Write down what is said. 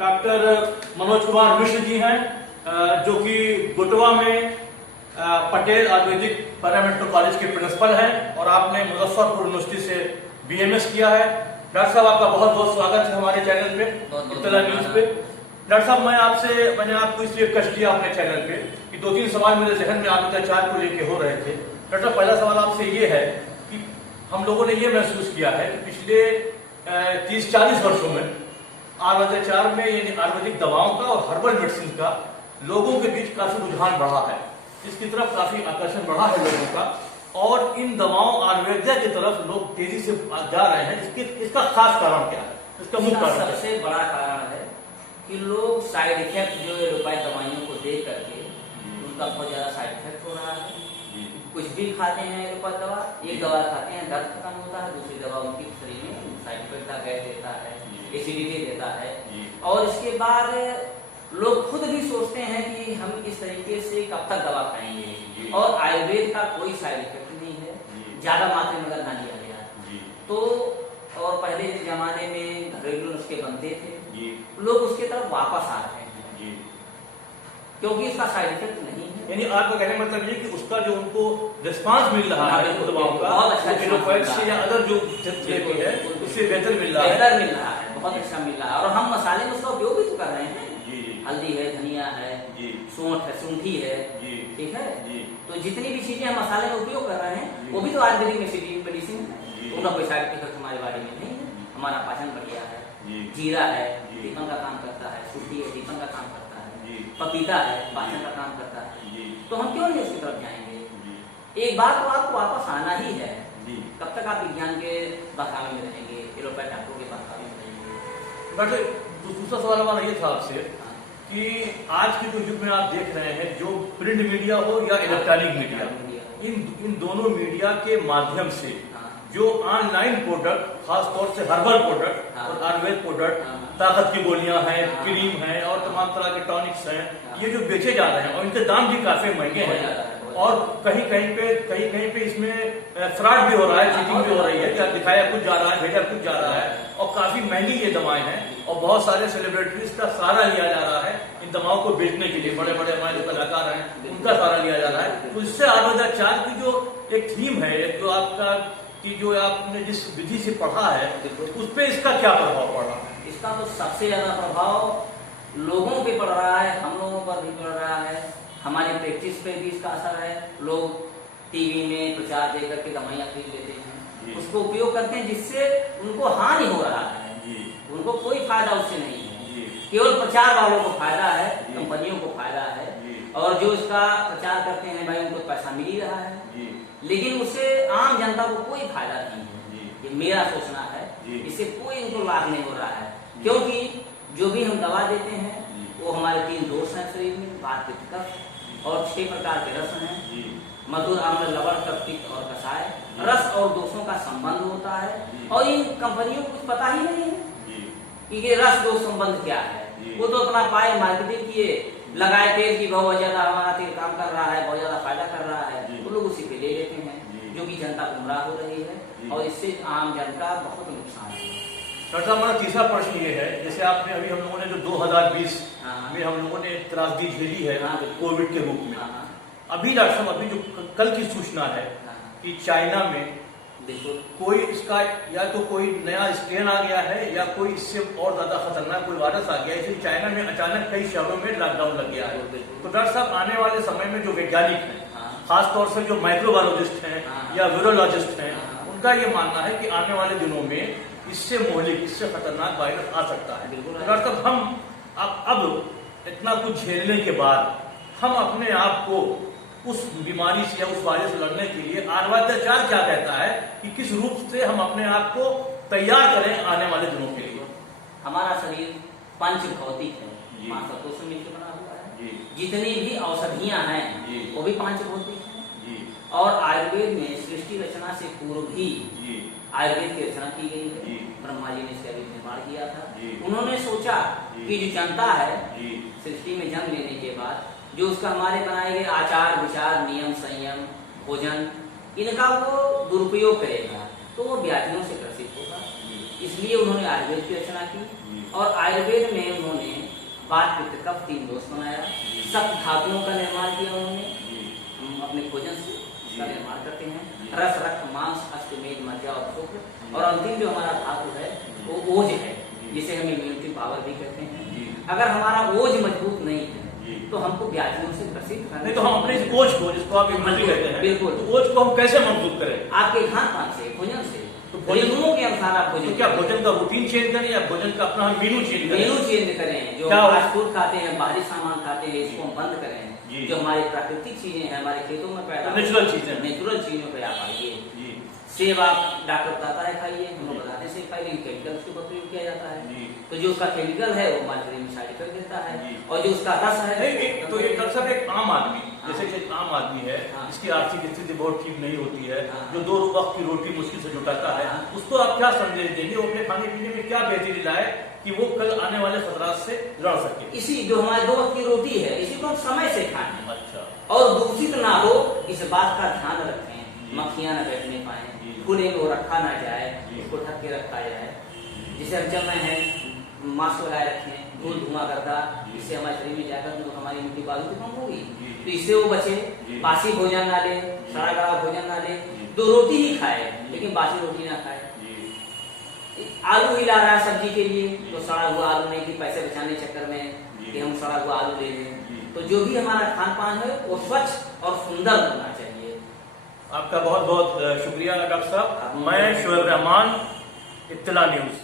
Doctor Manoj Kumar Mishra ji हैं, जो कि गोटवा में पटेल आयुर्वेदिक पैरामेडिकल कॉलेज के प्रिंसिपल हैं और आपने मुजफ्फरपुर यूनिवर्सिटी से बीएमएस किया है। डॉक्टर साहब, आपका बहुत बहुत स्वागत है हमारे चैनल पे, इत्तला न्यूज पे। डॉक्टर साहब, मैंने आपको इसलिए कष्ट दिया अपने चैनल पे कि 2-3 सवाल मेरे जहन में आत्मचार को लेके हो रहे थे। डॉक्टर साहब, पहला सवाल आपसे ये है कि हम लोगों ने ये महसूस किया है कि पिछले 30-40 वर्षों में आयुर्वेदाचार में यानी आयुर्वेदिक दवाओं का और हर्बल मेडिसिन का लोगों के बीच काफी रुझान बढ़ा है, इसकी तरफ काफी आकर्षण बढ़ा है लोगों का, और इन दवाओं आयुर्वेद की तरफ लोग तेजी से जा रहे हैं। इसका खास कारण क्या है? इसका मुख्य कारण सबसे बड़ा कारण है कि लोग साइड इफेक्ट जो एलोपैथ दवाइयों को देख करके उनका बहुत ज्यादा साइड इफेक्ट हो रहा है। कुछ भी खाते हैं एलोपैथ दवा, एक दवा खाते हैं दर्द खत्म होता है, दूसरी दवा उनके शरीर में साइड इफेक्ट का गैस देता है, एसिडिटी देता है, और इसके बाद लोग खुद भी सोचते हैं कि हम इस तरीके से कब तक दवा खाएंगे, और आयुर्वेद का कोई साइड इफेक्ट नहीं है, ज्यादा मात्रा में अगर ना लिया गया तो। और पहले के जमाने में घरेलू नुस्खे बनते थे, लोग उसके तरफ वापस आ रहे हैं क्योंकि इसका साइड इफेक्ट नहीं है। यानी आपका कहने का मतलब ये कि उसका जो उनको रिस्पांस मिल रहा है दवाओं का, बहुत अच्छा एलोपैथ से या अदर जो थेरेपी है उससे बेहतर मिल रहा है, बहुत अच्छा मिल रहा है। और हम मसाले में उसका उपयोग भी तो कर रहे हैं, हल्दी है, धनिया है, सौंठ है, सूंठी है, ठीक है। तो जितनी भी चीजें हम मसाले में उपयोग कर रहे हैं वो भी तो आयुर्वेदिक मेडिसिन है, उनका कोई साइड इफेक्ट हमारी बॉडी में नहीं है। हमारा पाचन बढ़िया है, जीरा है दीपन का काम करता है, सूठी है दीपन का काम करता है, पपीता है पाचन का काम करता है, तो हम क्यों नहीं उसकी तरफ जाएंगे। एक बात तो आपको वापस आना ही है, कब तक आप विज्ञान के बहकावे में रहेंगे, एलोपैथ डॉक्टरों के बहकावे में रहेंगे। डॉक्टर, दूसरा सवाल हमारा ये था आपसे कि आज के जो युग में आप देख रहे हैं, जो प्रिंट मीडिया हो या इलेक्ट्रॉनिक मीडिया, इन दोनों मीडिया के माध्यम से जो ऑनलाइन प्रोडक्ट, खासतौर से हर्बल प्रोडक्ट और आयुर्वेद प्रोडक्ट, ताकत की गोलियां हैं, क्रीम है और तमाम तरह के टॉनिक्स हैं, ये जो बेचे जा रहे हैं और इनके दाम भी काफी महंगे हैं, और कहीं कहीं पे इसमें फ्रॉड भी हो रहा है, चीटिंग भी हो रही है कि दिखाया कुछ जा रहा है, भेजा कुछ जा रहा है, और काफी महंगी ये दवाएं हैं, और बहुत सारे सेलिब्रिटीज का सहारा लिया जा रहा है इन दवाओं को बेचने के लिए। बड़े बड़े हमारे जो कलाकार हैं उनका सहारा लिया जा रहा है। तो इससे आयुर्वेदाचार की जो एक थीम है, जो आपका कि जो आपने जिस विधि से पढ़ा है, उस पर इसका क्या प्रभाव पड़ रहा है? इसका तो सबसे ज्यादा प्रभाव लोगों पे पड़ रहा है, हम लोगों पर भी पड़ रहा है, हमारी प्रैक्टिस पे भी इसका असर है। लोग टीवी में प्रचार दे करके दवाइयाँ खरीद लेते हैं, उसको उपयोग करते हैं, जिससे उनको हानि हो रहा है, उनको कोई फायदा उससे नहीं है, केवल प्रचार वालों को फायदा है, कंपनियों को फायदा है, और जो इसका प्रचार करते हैं भाई उनको पैसा मिल ही रहा है, लेकिन उससे आम जनता को कोई फायदा नहीं है। ये मेरा सोचना है, इससे कोई उनको लाभ नहीं हो रहा है, क्योंकि जो भी हम दवा देते हैं वो हमारे 3 दोष हैं शरीर में, वात पित्त कफ, और 6 प्रकार के रस हैं, मधुर आम्ल लवण कफ पित्त और कषाय। रस और दोषों का संबंध होता है, और इन कंपनियों को कुछ पता ही नहीं है कि ये रस दोष संबंध क्या है। वो तो अपना पाए मार्केटिंग किए, लगाए तेल की बहुत ज्यादा हमारा तेल काम कर रहा है, बहुत ज्यादा फायदा कर रहा है, तो लोग उसी पे ले लेते हैं, जो कि जनता गुमराह हो रही है, और इससे आम जनता बहुत नुकसान है। डॉक्टर साहब, हमारा तीसरा प्रश्न ये है, जैसे आपने अभी हम लोगों ने जो 2020 में हम लोगों ने त्रासदी झेली है कोविड के रूप में, अभी डॉक्टर साहब अभी जो कल की सूचना है कि चाइना में देखो कोई इसका या तो कोई नया स्ट्रेन आ गया है या कोई इससे और ज्यादा खतरनाक कोई वायरस आ गया है, इसलिए चाइना में अचानक कई शहरों में लॉकडाउन लग गया है। तो डॉक्टर साहब, आने वाले समय में जो वैज्ञानिक हैं, खासतौर से जो माइक्रोबायोलॉजिस्ट हैं या वीरोलॉजिस्ट हैं, उनका ये मानना है कि आने वाले दिनों में इससे मोहलिक, इससे खतरनाक वायरस आ सकता है। तो डॉक्टर साहब, हम अब इतना कुछ झेलने के बाद हम अपने आप को उस बीमारी से या उस वायरस से लड़ने के लिए आयुर्वेदाचार क्या कहता है कि किस रूप से हम अपने आप को तैयार करें आने वाले दिनों के लिए? हमारा शरीर पंच भौतिक है, 5 तत्वों से मिलकर बना हुआ है, जितनी भी औषधियां हैं वो भी 5 भौतिक हैं, और आयुर्वेद में सृष्टि रचना से पूर्व भी आयुर्वेद की रचना की गई है। ब्रह्मा जी ने इसका निर्माण किया था। उन्होंने सोचा कि जो जनता है सृष्टि में जन्म लेने के बाद जो उसका हमारे बनाए गए आचार विचार नियम संयम भोजन इनका वो दुरुपयोग करेगा, तो वो व्याधियों से ग्रसित होगा। जी। इसलिए उन्होंने आयुर्वेद की रचना की जी। और आयुर्वेद में उन्होंने वात पित्त कफ 3 दोष बनाया, जी। सब धातुओं का निर्माण किया उन्होंने। जी। हम अपने भोजन से इसका जी। निर्माण करते हैं, जी। रस रक्त मांस अष्ट मेद मज्जा और शुक्र, जी। और अंतिम जो हमारा धातु है वो ओज है, जी। जिसे हम इम्यूनिटी पावर भी कहते हैं। जी। अगर हमारा ओज मजबूत नहीं है जी। तो हमको व्याधियों से ग्रसित करना। नहीं तो हम अपने इस ओज को, जिसको आप इम्यूनिटी कहते हैं, बिल्कुल। तो ओज को हम कैसे मजबूत करें? आपके खान पान से, भोजन से, तो भोजन- नियमों के अनुसार आप भोजन तो क्या करें। भोजन का रूटीन चेंज करें या भोजन का अपना हम मेनू चेंज करें? मेनू चेंज करें, जो क्या हो- फास्ट फूड खाते हैं, बाहरी सामान खाते हैं, इसको हम बंद करें। जी। जो हमारी प्राकृतिक चीजें हैं, हमारे खेतों में पैदा तो नेचुरल चीजें। नेचुरल चीजों पे आप आइए। जी। सेब आप डॉक्टर बताता है खाइए, हम लोग जी। बताते हैं सेब खाइए, लेकिन केमिकल उसके ऊपर प्रयोग किया जाता है। जी। तो जो उसका केमिकल है वो हमारे शरीर में साइड इफेक्ट देता है, जी। और जो उसका रस है तो एक अक्सर एक आम आदमी, हाँ। जैसे कि एक आम आदमी है, हाँ। जिसकी आर्थिक स्थिति बहुत ठीक नहीं होती है, हाँ। जो 2 वक्त की रोटी मुश्किल से जुटाता है, हाँ। उसको आप क्या संदेश देंगे? वो अपने खाने पीने में क्या बेहतरी लाए कि वो कल आने वाले खतरात से लड़ सके? इसी जो हमारे 2 वक्त की रोटी है, इसी को हम समय से खाएं अच्छा। और दूषित ना हो, इस बात का ध्यान रखें। जी। मक्खियां न बैठने पाए, जी। खुले में वो रखा ना जाए, जी। उसको ढक के रखा जाए। जिसे हम चल रहे हैं, मास्क लगाए रखें, धूल धुआं करता, जी। इससे हमारे शरीर में जाकर तो हमारी इम्यूनिटी पावर तो कम होगी, जी। तो इससे वो बचे। जी। बासी भोजन ना ले, जी। सड़ा गला भोजन ना ले, जी। 2 रोटी ही खाए, जी। लेकिन बासी रोटी ना खाए। जी। आलू ही ला रहा है सब्जी के लिए, जी। तो सड़ा हुआ आलू नहीं कि पैसे बचाने के चक्कर में जी। कि हम सड़ा हुआ आलू ले लें। जी। तो जो भी हमारा खान पान है वो स्वच्छ और सुंदर होना चाहिए। आपका बहुत बहुत शुक्रिया डॉक्टर साहब। मैं शोएब रहमान, इत्तला न्यूज।